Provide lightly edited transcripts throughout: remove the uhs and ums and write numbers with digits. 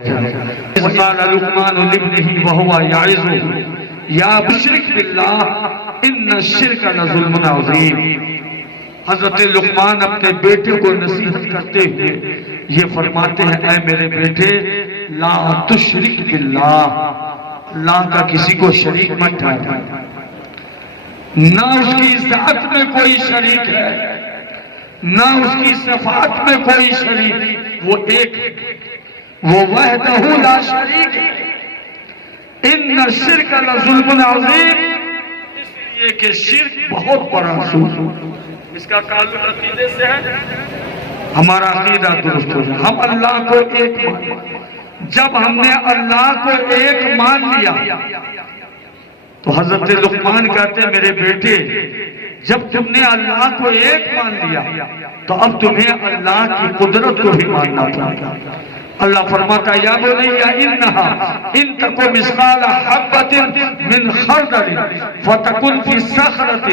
قال لقمان لابنه وهو يعظه یا مشرک باللہ ان الشرک لظلم عظیم. حضرت لقمان اپنے بیٹے کو نصیحت کرتے ہوئے یہ فرماتے ہیں اے میرے بیٹے لا تشرک باللہ، اللہ کا کسی کو شریک مت ٹھہرا، نہ اس کی ذات میں کوئی شریک ہے نہ اس کی صفات میں کوئی شریک، وہ ایک وہ وحدہ لا شریک ہے. ان الشرک لظلم عظیم، اس لیے کہ شرک بہت بڑا ظلم. اس کا تعلق عقیدے سے ہے، ہمارا عقیدہ درست ہو جائے. ہم اللہ کو ایک مان، جب ہم نے اللہ کو ایک مان لیا تو حضرت لقمان کہتے ہیں میرے بیٹے جب تم نے اللہ کو ایک مان لیا تو اب تمہیں اللہ کی قدرت کو بھی ماننا پڑا. اللہ فرماتا یا بنی انہا ان تکو مثقال حبت من خردل فتکن فی صخرۃ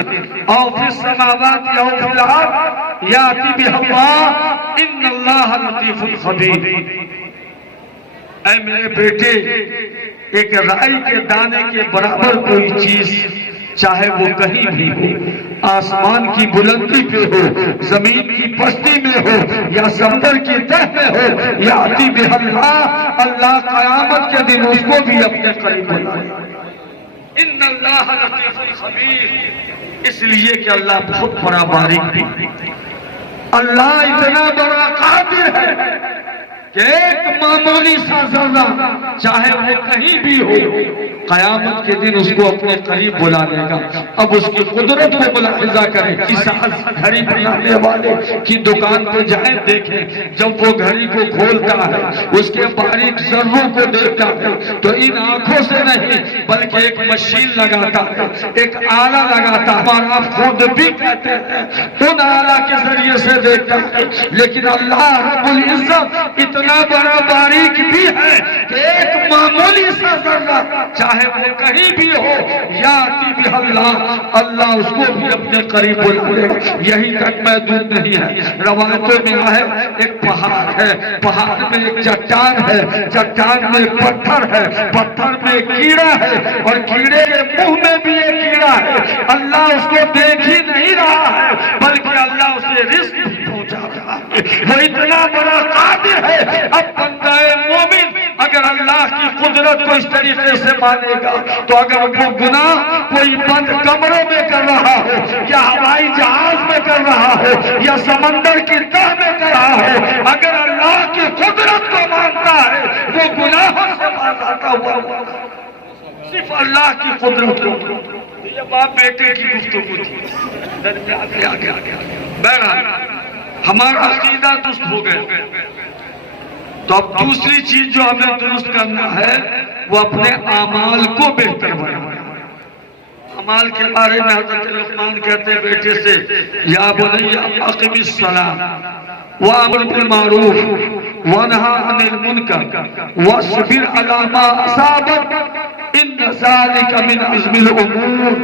او فی السماوات او فی الارض یاتی بها اللہ ان اللہ لطیف خبیر. اے میرے بیٹے ایک رائی کے دانے کے برابر کوئی چیز چاہے وہ کہیں بھی ہو، آسمان کی بلندی پہ ہو، زمین کی پستی میں ہو یا سمندر کی تہ میں ہو، یا آتی بہ اللہ، اللہ قیامت کے دن اس کو بھی اپنے قریب بلائے. ان اللہ لطیف خبیر، اس لیے کہ اللہ بہت بڑا باریک بھی، اللہ اتنا بڑا قادر ہے کہ ایک معمولی سا ذرہ چاہے وہ کہیں بھی ہو قیامت کے دن اس کو اپنے قریب بلا لے گا. اب اس کی قدرت کو ملاحظہ کریں. اس گھڑی بنانے والے کی دکان پہ جائیں دیکھیں، جب وہ گھڑی کو کھولتا ہے اس کے باریک ذروں کو دیکھتا ہے تو ان آنکھوں سے نہیں بلکہ ایک مشین لگاتا ہے، ایک آلہ لگاتا ہے، اور آپ خود بھی کہتے ہیں ان آلہ کے ذریعے سے دیکھتا ہے. لیکن اللہ رب العزت اتنا بڑا باریک بھی ہے کہ ایک معمولی سا ذرہ چاہے وہ کہیں بھی ہو یا آتی بھی اللہ اس کو بھی اپنے قریب بلا لے. یہی تک محدود نہیں ہے، روایتوں میں ہے ایک پہاڑ ہے، پہاڑ میں ایک چٹان ہے، چٹان میں ایک پتھر ہے، پتھر میں ایک کیڑا ہے اور کیڑے کے منہ میں بھی ایک کیڑا ہے. اللہ اس کو دیکھ ہی نہیں رہا ہے بلکہ اللہ اسے رزق بھی پہنچا رہا ہے. وہ اتنا بڑا قادر ہے. اب بندہ مومن اگر اللہ کی قدرت کو اس طریقے سے مانے گا تو اگر وہ گناہ کوئی بند کمروں میں کر رہا ہو یا ہوائی جہاز میں کر رہا ہو یا سمندر کی تہ میں کر رہا ہو، اگر اللہ کی قدرت کو مانتا ہے وہ گناہوں سے باز آتا ہوا صرف اللہ کی قدرت کو. یہ باپ بیٹے کی گفتگو تھی. بہرحال ہمارا عقیدہ درست ہو گیا تو اب دوسری چیز جو ہمیں درست کرنا ہے وہ اپنے اعمال کو بہتر بنانا. اعمال کے بارے میں حضرت لقمان کہتے ہیں بیٹے سے یا بنی اقم الصلاۃ وامر بالمعروف وانہا عن المنکر واصبر علی ما اصابک ان ذلک من عزم الامور.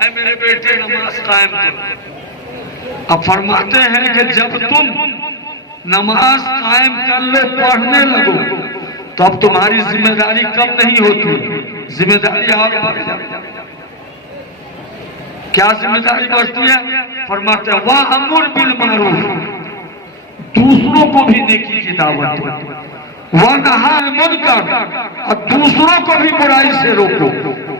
اے میرے بیٹے نماز قائم کرو. اب فرماتے ہیں کہ جب تم نماز قائم کر لو، پڑھنے لگو تو اب تمہاری ذمہ داری کم نہیں ہوتی، ذمہ داری اور بڑھ جاتی ہے. کیا ذمہ داری بڑھتی ہے؟ فرماتے ہیں وَأَمُرْ بِالْمَعْرُوفِ، دوسروں کو بھی نیکی کی دعوت دو، وَنَهَا الْمُنْکَرَ، اور دوسروں کو بھی برائی سے روکو.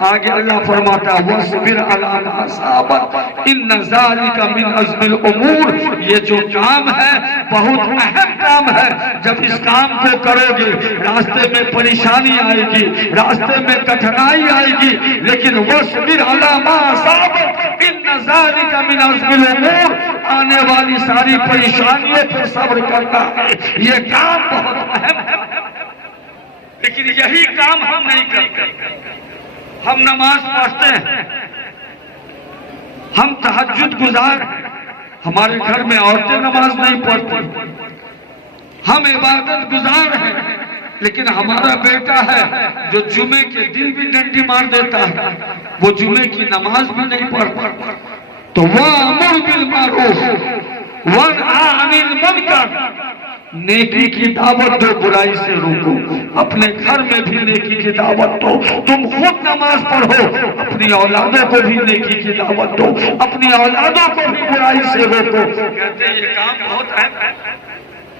آگے اللہ فرماتا ہے وَاصْبِرْ عَلَىٰ مَا أَصَابَكَ إِنَّ ذَلِكَ مِنْ عَزْمِ الْأُمُورِ. یہ جو کام ہے بہت اہم کام ہے. جب اس کام کو کرو گے راستے میں پریشانی آئے گی، راستے میں کٹھنائی آئے گی، لیکن وَاصْبِرْ عَلَىٰ مَا أَصَابَكَ إِنَّ ذَلِكَ مِنْ عَزْمِ الْأُمُورِ. آنے والی ساری پریشانیوں پر صبر کرنا ہے، یہ کام بہت اہم ہے. لیکن یہی کام ہم نہیں کرتے. ہم نماز پڑھتے ہیں، ہم تہجد گزار ہیں، ہمارے گھر میں عورتیں نماز نہیں پڑھتی. ہم عبادت گزار ہیں لیکن ہمارا بیٹا ہے جو جمعے کے دن بھی ڈنڈی مار دیتا ہے، وہ جمعے کی نماز بھی نہیں پڑھتا. تو وَأَمُرْ بِالْمَعْرُوفِ وَانْهَ عَنِ الْمُنْکَرِ، نیکی کی دعوت دو، برائی سے روکو، اپنے گھر میں بھی نیکی کی دعوت دو، تم خود نماز پڑھو، اپنی اولادوں کو بھی نیکی کی دعوت دو، اپنی اولادوں کو بھی برائی سے روکو۔ کہتے ہیں یہ کام بہت اہم ہے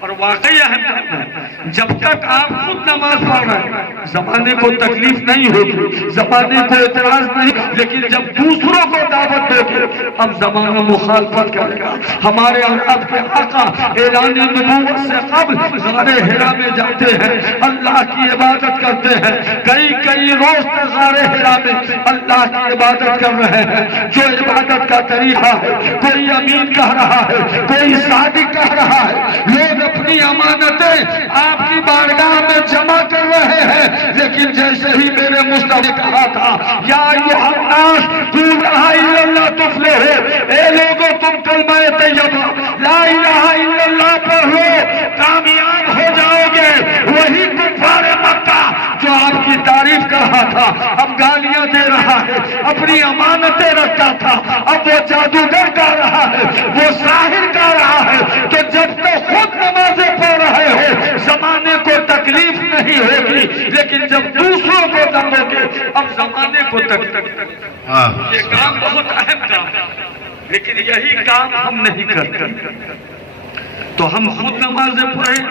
اور واقعی اہم ہے۔ جب تک آپ خود نماز پڑھ رہے ہیں زمانے کو تکلیف نہیں ہوگی، زمانے کو اعتراض نہیں، لیکن جب دوسروں کو دعوت دو گے اب زمانہ مخالفت کرے گا۔ ہمارے اولاد کے آقا اعلان نبوت سے قبل غار حرا میں جاتے ہیں، اللہ کی عبادت کرتے ہیں، کئی روز تک غار حرا میں اللہ کی عبادت کر رہے ہیں۔ جو عبادت کا طریقہ ہے، کوئی امین کہہ رہا ہے، کوئی صادق کہہ رہا ہے، لوگ اپنی امانتیں آپ کی بارگاہ میں جمع کر رہے ہیں، لیکن جیسے ہی میرے مصطفیٰ نے کہا تھا یا ایھا الناس قولوا لا الہ الا اللہ تفلحوا، اے لوگوں تم کلمہ طیبہ لا الہ الا اللہ پڑھو کامیاب ہو جاؤ گے۔ وہی کفار مکہ جو آپ کی تعریف کر رہا تھا اب گالیاں دے رہا ہے، اپنی امانتیں رکھتا تھا اب وہ جادوگر کہہ رہا ہے، وہ ساحر کہہ رہا ہے۔ تو جب تک خود نمازیں پڑھ رہے ہو زمانے کو تکلیف نہیں ہوگی، لیکن جب دوسروں کو دو گے اب زمانے کو تکلیف۔ یہ کام بہت اہم کام ہے لیکن یہی کام ہم نہیں کرتے۔ تو ہم خود نمازیں پڑھیں،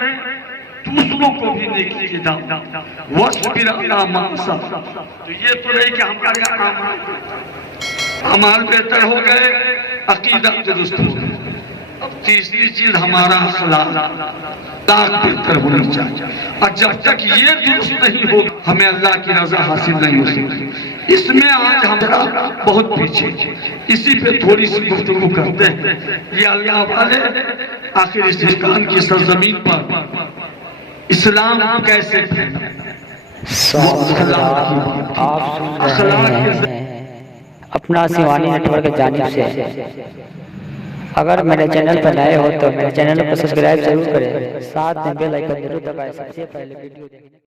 دوسروں کو بھی نیکی کی دعوت، وَاصْبِرْ عَلَىٰ مَا أَصَابَكَ۔ تو یہ تو نہیں کہ ہمارے اعمال بہتر ہو گئے، عقیدہ درست ہو گئے۔ اب تیسری چیز ہمارا اخلاق بہتر ہونا چاہیے، اور جب تک یہ درست نہیں ہو ہمیں اللہ کی رضا حاصل نہیں ہو سکتی۔ اس میں آج ہمارا بہت پیچھے، اسی پہ تھوڑی سی گفتگو کرتے ہیں۔ یہ اللہ والے آخر اس ہندوستان کی سرزمین پر اسلام کیسے اپنا سیوانی نیٹ ورک کی جانب سے۔ اگر میرے چینل پر نئے ہو تو میرے چینل کو سبسکرائب ضرور کریں، ساتھ میں بیل آئیکن ضرور دبائیں، سب سے پہلے ویڈیو دیکھیں۔